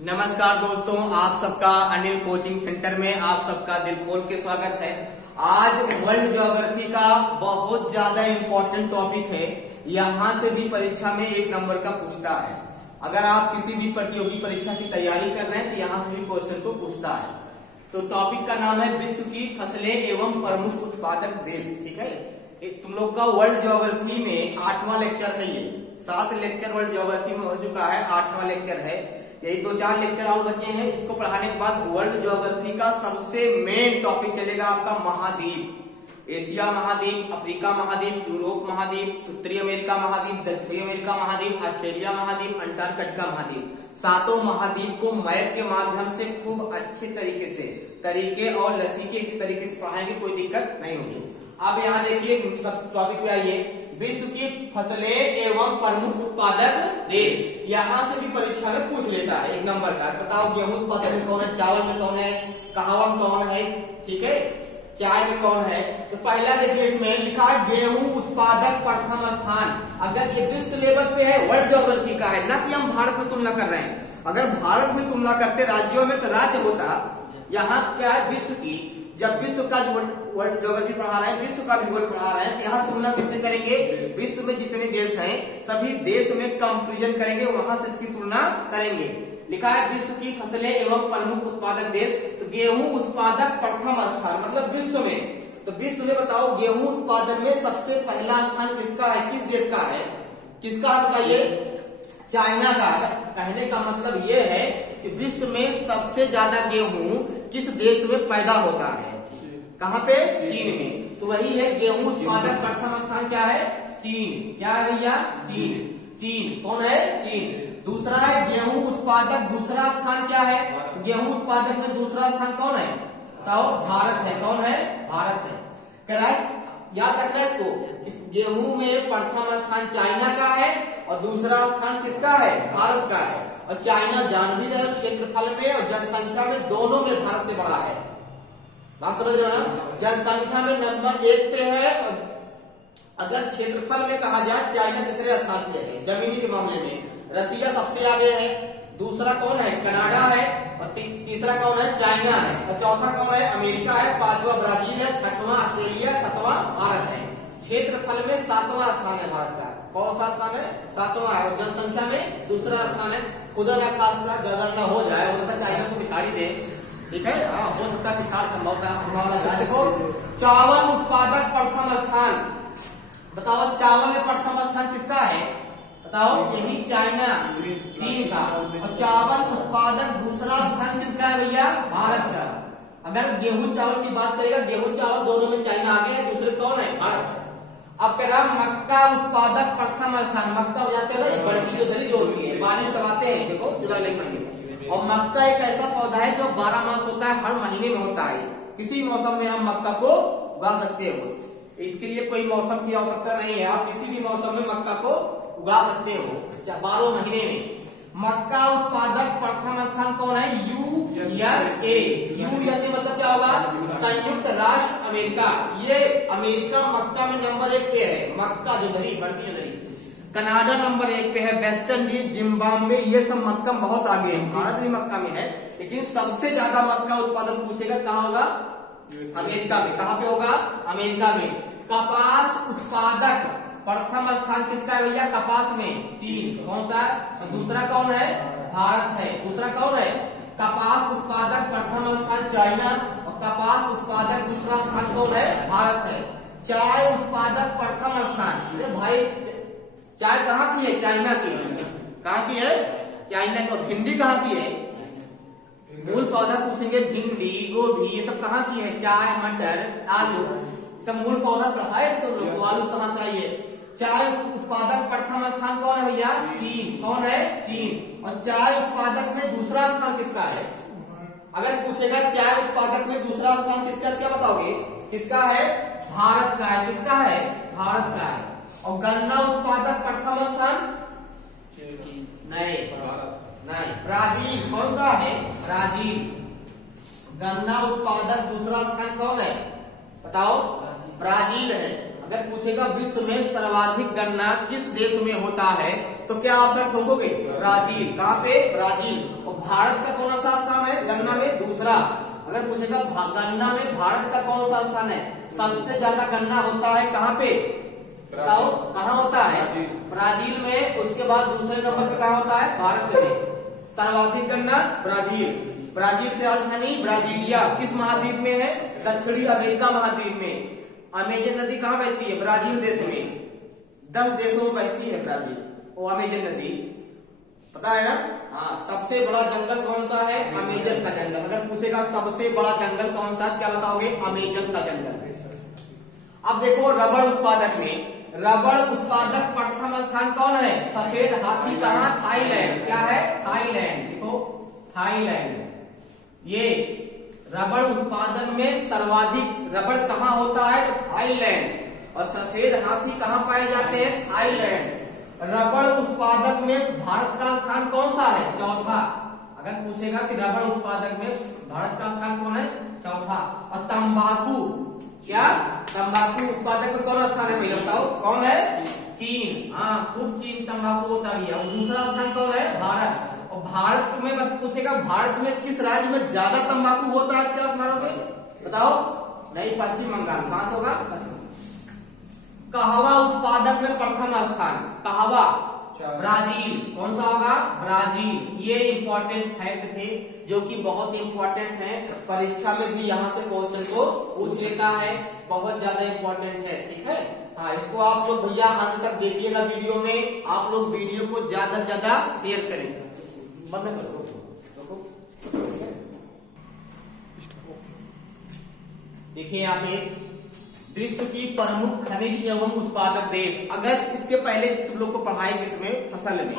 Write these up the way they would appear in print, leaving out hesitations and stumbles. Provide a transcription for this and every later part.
नमस्कार दोस्तों, आप सबका अनिल कोचिंग सेंटर में आप सबका दिल खोल के स्वागत है। आज वर्ल्ड ज्योग्राफी का बहुत ज्यादा इम्पोर्टेंट टॉपिक है। यहाँ से भी परीक्षा में 1 नंबर का पूछता है। अगर आप किसी भी प्रतियोगी परीक्षा की तैयारी कर रहे हैं तो यहाँ से भी क्वेश्चन को पूछता है। तो टॉपिक का नाम है विश्व की फसलें एवं प्रमुख उत्पादक देश। ठीक है, तुम लोग का वर्ल्ड ज्योग्राफी में 8वां लेक्चर है। ये 7 लेक्चर वर्ल्ड ज्योग्राफी में हो चुका है, 8वां लेक्चर है। यही 2-4 लेक्चर और बचे हैं। इसको पढ़ाने के बाद वर्ल्ड ज्योग्राफी का सबसे मेन टॉपिक चलेगा आपका महाद्वीप। एशिया महाद्वीप, अफ्रीका महाद्वीप, यूरोप महाद्वीप, उत्तरी अमेरिका महाद्वीप, दक्षिणी अमेरिका महाद्वीप, ऑस्ट्रेलिया महाद्वीप, अंटार्कटिका महाद्वीप। 7 महाद्वीप को मैप के माध्यम से खूब अच्छे तरीके और लसीके के तरीके से पढ़ाएंगे, कोई दिक्कत नहीं होगी। अब यहाँ देखिए टॉपिक पे आइए, विश्व की फसलें एवं प्रमुख उत्पादक देश। यहाँ से भी परीक्षा में पूछ लेता है 1 नंबर का। बताओ गेहूं उत्पादन में कौन है, चावल में कौन है, कहवा में कौन है, ठीक है, चाय में कौन है। तो पहला देखिए, इसमें लिखा है गेहूं उत्पादक प्रथम स्थान। अगर ये विश्व लेवल पे है, वर्ल्ड ज्योग्राफी का है, ना कि हम भारत में तुलना कर रहे हैं। अगर भारत में तुलना करते राज्यों में तो राज्य होता, यहाँ क्या है विश्व की। जब विश्व का वर्ल्ड ज्योग्राफी पढ़ा रहे हैं, विश्व का भूगोल पढ़ा रहे हैं, तो यहाँ तुलना किससे करेंगे, विश्व में जितने देश हैं सभी देश में कंपेरिजन करेंगे, वहां से इसकी तुलना करेंगे। लिखा है विश्व की फसलें एवं प्रमुख उत्पादक देश। तो गेहूं उत्पादक प्रथम स्थान मतलब विश्व में। तो विश्व में बताओ गेहूं उत्पादन में सबसे पहला स्थान किसका है, किस देश का है, किसका है बताइए, चाइना का है। कहने का मतलब ये है कि विश्व में सबसे ज्यादा गेहूं किस देश में पैदा होता है, कहाँ पे, चीन में। तो वही है गेहूं उत्पादक प्रथम स्थान क्या है, चीन। क्या है भैया, चीन। कौन है, चीन। दूसरा है गेहूं उत्पादक दूसरा स्थान क्या है, गेहूं उत्पादक में दूसरा स्थान कौन है, बताओ, भारत है। कौन है, भारत है। करेक्ट, याद रखना इसको। गेहूं में प्रथम स्थान चाइना का है और दूसरा स्थान किसका है, भारत का है। और चाइना जान भी रहे क्षेत्रफल में और जनसंख्या में दोनों में भारत से बड़ा है। बात समझ रहे हो ना, जनसंख्या में नंबर 1 पे है और अगर क्षेत्रफल में कहा जाए चाइना तीसरे स्थान पे है। जमीनी के मामले में रसिया सबसे आगे है, दूसरा कौन है, कनाडा है, और तीसरा कौन है, चाइना है, और चौथा कौन है, अमेरिका है, 5वां ब्राजील है, 6वां ऑस्ट्रेलिया, 7वां भारत है। क्षेत्रफल में 7वां स्थान है भारत का। कौन सा स्थान है, 7वां है। और जनसंख्या में दूसरा स्थान है। खुदा न खास्ता अगर न हो जाए, हो सकता है चाइना को पिछाड़ी दे, ठीक है, हाँ हो सकता है पिछाड़ संभवता। देखो चावल उत्पादक प्रथम स्थान, बताओ चावल में प्रथम स्थान किसका है, बताओ, यही चाइना, चीन का। और चावल उत्पादक दूसरा स्थान किसका है भैया, भारत का। अगर गेहूं चावल की बात करेगा, गेहूं चावल दोनों में चाइना आगे है, दूसरे कौन है, भारत है। अब कह रहा मक्का उत्पादक प्रथम स्थान। मक्का हो जाते हैं बड़की जो दरी जो होती है, बारिश चलाते हैं, देखो जुलाई महीने में। और मक्का एक ऐसा पौधा है जो 12 मास होता है, हर महीने में होता है। किसी मौसम में हम मक्का को उगा सकते हो, इसके लिए कोई मौसम की आवश्यकता नहीं है। आप किसी भी मौसम में मक्का को उगा सकते हो 12 महीने में। मक्का उत्पादक प्रथम स्थान कौन है, यूएसए। यूएसए मतलब क्या होगा, संयुक्त राष्ट्र अमेरिका। ये अमेरिका मक्का में नंबर 1 पे है, मक्का जो दरी बनती है। कनाडा नंबर 1 पे है, वेस्ट इंडीज, जिम्बाब्वे, ये सब मक्का बहुत आगे है। भारत भी मक्का में है, लेकिन सबसे ज्यादा मक्का उत्पादन पूछेगा कहाँ होगा, अमेरिका में। कहाँ पे होगा, अमेरिका में। कपास उत्पादक प्रथम स्थान किसका है भैया, कपास में, चीन। कौन सा, दूसरा कौन है, भारत है। दूसरा कौन है, कपास उत्पादक प्रथम स्थान चाइना और कपास उत्पादक दूसरा स्थान कौन है, भारत है। चाय उत्पादक प्रथम स्थान, अरे भाई चाय कहाँ की है, चाइना की है। कहाँ की है, चाइना की। भिंडी कहाँ की है, मूल पौधा पूछेंगे, भिंडी, गोभी, ये सब कहाँ की है, चाय, मटर, आलू, सब मूल पौधा पढ़ाए तो लोग। तो आलू कहाँ से आई है। चाय उत्पादक प्रथम स्थान कौन है भैया, चीन। कौन है, चीन। और चाय उत्पादक में दूसरा स्थान किसका है, अगर पूछेगा चाय उत्पादक में दूसरा स्थान किसका, क्या बताओगे, किसका है, भारत का है। किसका है, भारत का है। और गन्ना उत्पादक प्रथम स्थान, नहीं, ब्राजील। कौन सा है, ब्राजील। गन्ना उत्पादक दूसरा स्थान कौन है, बताओ, ब्राजील है। अगर पूछेगा विश्व में सर्वाधिक गन्ना किस देश में होता है, तो क्या ऑप्शन ठोकोगे? ब्राजील। कहाँ पे? ब्राजील। और भारत का कौन सा स्थान है गन्ना में? दूसरा। अगर पूछेगा गन्ना में भारत का कौन सा स्थान है? सबसे ज्यादा गन्ना होता है कहाँ पे? बताओ कहाँ होता है? ब्राजील में। उसके बाद दूसरे नंबर पे कहाँ होता है? भारत में। सर्वाधिक गन्ना ब्राजील। ब्राजील की राजधानी ब्राजीलिया किस महाद्वीप में है? दक्षिणी अमेरिका महाद्वीप में। अमेजन नदी कहाँ बहती है? ब्राजील देश में। 10 देशों में बहती है ब्राजील वो अमेजन नदी, पता है ना? हाँ। सबसे बड़ा जंगल कौन सा है? अमेजन का जंगल। अगर पूछेगा सबसे बड़ा जंगल कौन सा, क्या बताओगे? अमेजन का जंगल। अब देखो रबड़ उत्पादक में, रबड़ उत्पादक प्रथम स्थान कौन है? सफेद हाथी। कहाँ? थाईलैंड। क्या है? थाईलैंड। देखो थाईलैंड। ये रबड़ उत्पादन में सर्वाधिक रबड़ कहाँ होता है? तो थाईलैंड। और सफेद हाथी कहाँ पाए जाते हैं? थाईलैंड। रबड़ उत्पादक में भारत का स्थान कौन सा है? चौथा। अगर पूछेगा कि रबड़ उत्पादक में भारत का स्थान कौन है? चौथा। और तंबाकू, क्या तंबाकू उत्पादक में कौन स्थान है? पहले बताओ कौन है? चीन। हाँ, खूब चीन तंबाकू होता है। और दूसरा स्थान कौन है? भारत। और भारत में पूछेगा भारत में किस राज्य में ज्यादा तंबाकू होता है? क्या मानोगे? बताओ। नहीं, पश्चिम बंगाल। कहां से होगा? कहवा उत्पादक में प्रथम स्थान। कहवा ब्राजील। कौन सा होगा? ब्राजील। ये इंपॉर्टेंट फैक्ट थे जो कि बहुत इंपॉर्टेंट है, परीक्षा में भी यहाँ से क्वेश्चन को पूछ लेता है, बहुत ज्यादा इंपॉर्टेंट है। ठीक है। हाँ, इसको आप लोग भैया अंत तक देखिएगा वीडियो में। आप लोग वीडियो को ज्यादा से ज्यादा शेयर करें। बंद करो। देखिए यहाँ पे विश्व की प्रमुख खनिज एवं उत्पादक देश। अगर इसके पहले तुम लोग को पढ़ाई किसमें? फसल में,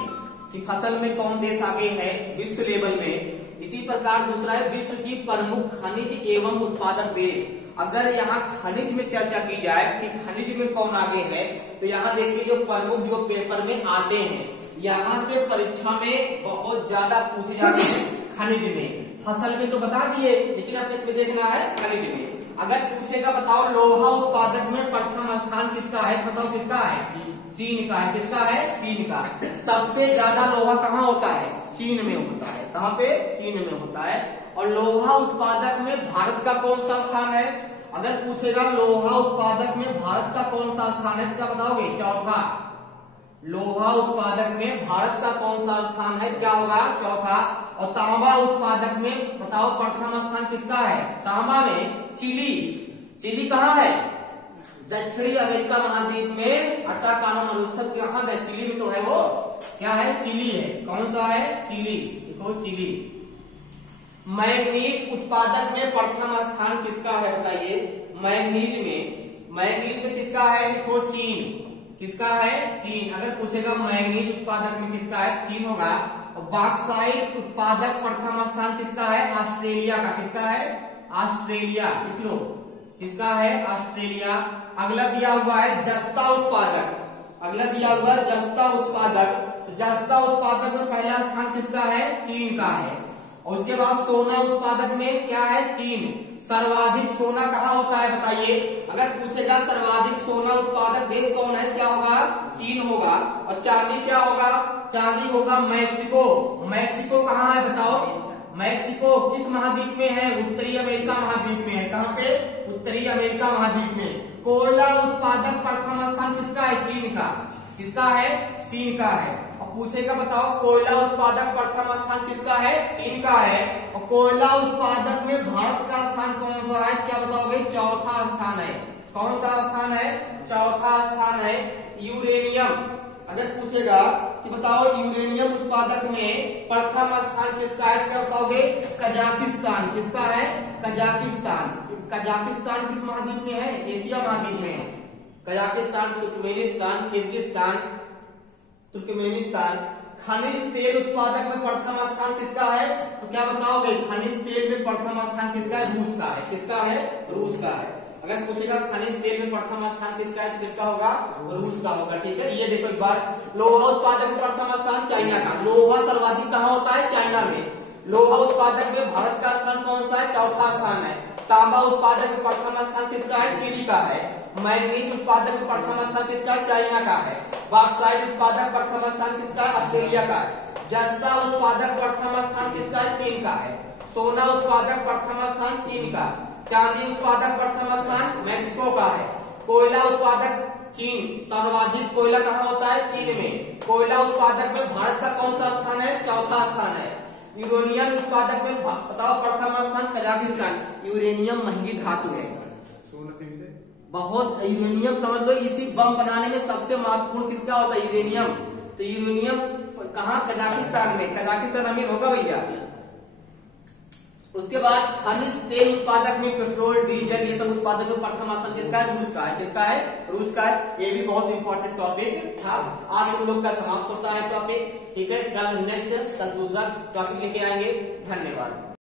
कि फसल में कौन देश आगे है विश्व लेवल में। इसी प्रकार दूसरा है विश्व की प्रमुख खनिज एवं उत्पादक देश। अगर यहाँ खनिज में चर्चा की जाए कि खनिज में कौन आगे है, तो यहाँ देखिए जो प्रमुख जो पेपर में आते हैं, यहाँ से परीक्षा में बहुत ज्यादा पूछे जाते हैं खनिज में। फसल में तो बता दिए, लेकिन अब इसमें देखना है खनिज में। अगर पूछेगा बताओ लोहा उत्पादक में प्रथम स्थान किसका है? बताओ किसका है? चीन का है। किसका है? चीन का। सबसे ज्यादा लोहा कहाँ होता है? चीन में होता है। कहाँ पे? चीन में होता है। और लोहा उत्पादक में भारत का कौन सा स्थान है? अगर पूछेगा लोहा उत्पादक में भारत का कौन सा स्थान है, क्या बताओगे? चौथा। लोहा उत्पादक में भारत का कौन सा स्थान है? क्या होगा? चौथा। और तांबा उत्पादक में बताओ प्रथम स्थान किसका है? तांबा में चिली। चिली कहाँ है? दक्षिणी अमेरिका महाद्वीप में अटाकामा मरुस्थल कहाँ है? चिली में तो है वो। क्या है? चिली है। कौन सा है? चिली। देखो चिली। मैंगनीज उत्पादक में प्रथम स्थान किसका है? बताइए। मैंगनीज में किसका है? देखो चीन। किसका है? चीन। अगर पूछेगा मैंगनीज उत्पादक में किसका है? चीन होगा। और बॉक्साइट उत्पादक प्रथम स्थान किसका है? ऑस्ट्रेलिया का। किसका है? ऑस्ट्रेलिया। लिख लो। किसका है? ऑस्ट्रेलिया। अगला दिया हुआ है जस्ता उत्पादक। अगला दिया हुआ है जस्ता उत्पादक। जस्ता उत्पादक में पहला स्थान किसका है? चीन का है। और उसके बाद सोना उत्पादक में क्या है? चीन। सर्वाधिक सोना कहाँ होता है? बताइए। अगर पूछेगा सर्वाधिक सोना उत्पादक देश कौन है, क्या होगा? चीन होगा। और चांदी क्या होगा? चांदी होगा मैक्सिको। मैक्सिको कहाँ है? बताओ। मैक्सिको किस महाद्वीप में है? उत्तरी अमेरिका महाद्वीप में है। कहाँ पे? उत्तरी अमेरिका महाद्वीप में। कोयला उत्पादक प्रथम स्थान किसका है? चीन का। किसका है? चीन का है। और पूछेगा बताओ कोयला उत्पादक प्रथम स्थान किसका है? चीन का है। और कोयला उत्पादक में भारत का स्थान कौन सा है? क्या बताओगे? चौथा स्थान है। कौन सा स्थान है? चौथा स्थान है। यूरेनियम। अगर पूछेगा कि बताओ यूरेनियम उत्पादक में प्रथम स्थान किसका है? क्या बताओगे? कजाकिस्तान। किसका है? कजाकिस्तान। कजाकिस्तान किस महाद्वीप में है? एशिया महाद्वीप में है। Kazakhstan, Turkmenistan, Kyrgyzstan, Turkmenistan. खनिज तेल उत्पादक में प्रथम स्थान किसका है? तो क्या बताओगे? खनिज तेल में प्रथम स्थान किसका है? रूस का है। किसका है? रूस का है। अगर पूछेगा खनिज तेल में प्रथम स्थान किसका है, तो किसका होगा? रूस का होगा। ठीक है। ये देखो एक बार, लोहा उत्पादक में प्रथम स्थान चाइना का। लोहा सर्वाधिक कहाँ होता है? चाइना में। लोहा उत्पादक में भारत का स्थान कौन सा है? चौथा स्थान है। तांबा उत्पादक में प्रथम स्थान किसका है? चिली का है। मैग्नीज उत्पादक में प्रथम स्थान किसका? चाइना का है। बॉक्साइट उत्पादक प्रथम स्थान किसका? ऑस्ट्रेलिया का है। जस्ता उत्पादक प्रथम स्थान किसका? चीन का है। सोना उत्पादक प्रथम स्थान चीन का। चांदी उत्पादक प्रथम स्थान मैक्सिको का है। कोयला उत्पादक चीन, सर्वाधिक कोयला कहाँ होता है? चीन में। कोयला उत्पादक में भारत का कौन सा स्थान है? चौथा स्थान है। यूरेनियम उत्पादक में बताओ प्रथम स्थान कजाकिस्तान। यूरेनियम महंगी धातु है बहुत। यूरेनियम समझ लो इसी बम बनाने में सबसे महत्वपूर्ण किसका होता है? यूरेनियम। तो यूरेनियम कहाँ? कजाकिस्तान में। कजाकिस्तान अमीर होगा भैया। उसके बाद खनिज तेल उत्पादक में पेट्रोल, डीजल, ये सब उत्पादक में प्रथम स्थान किसका है? रूस का है। किसका है? रूस का है। ये भी बहुत इंपॉर्टेंट टॉपिक था। आज हम लोग का समाप्त होता है टॉपिक। ठीक है, कल नेक्स्ट कल दूसरा टॉपिक लेके आएंगे। धन्यवाद।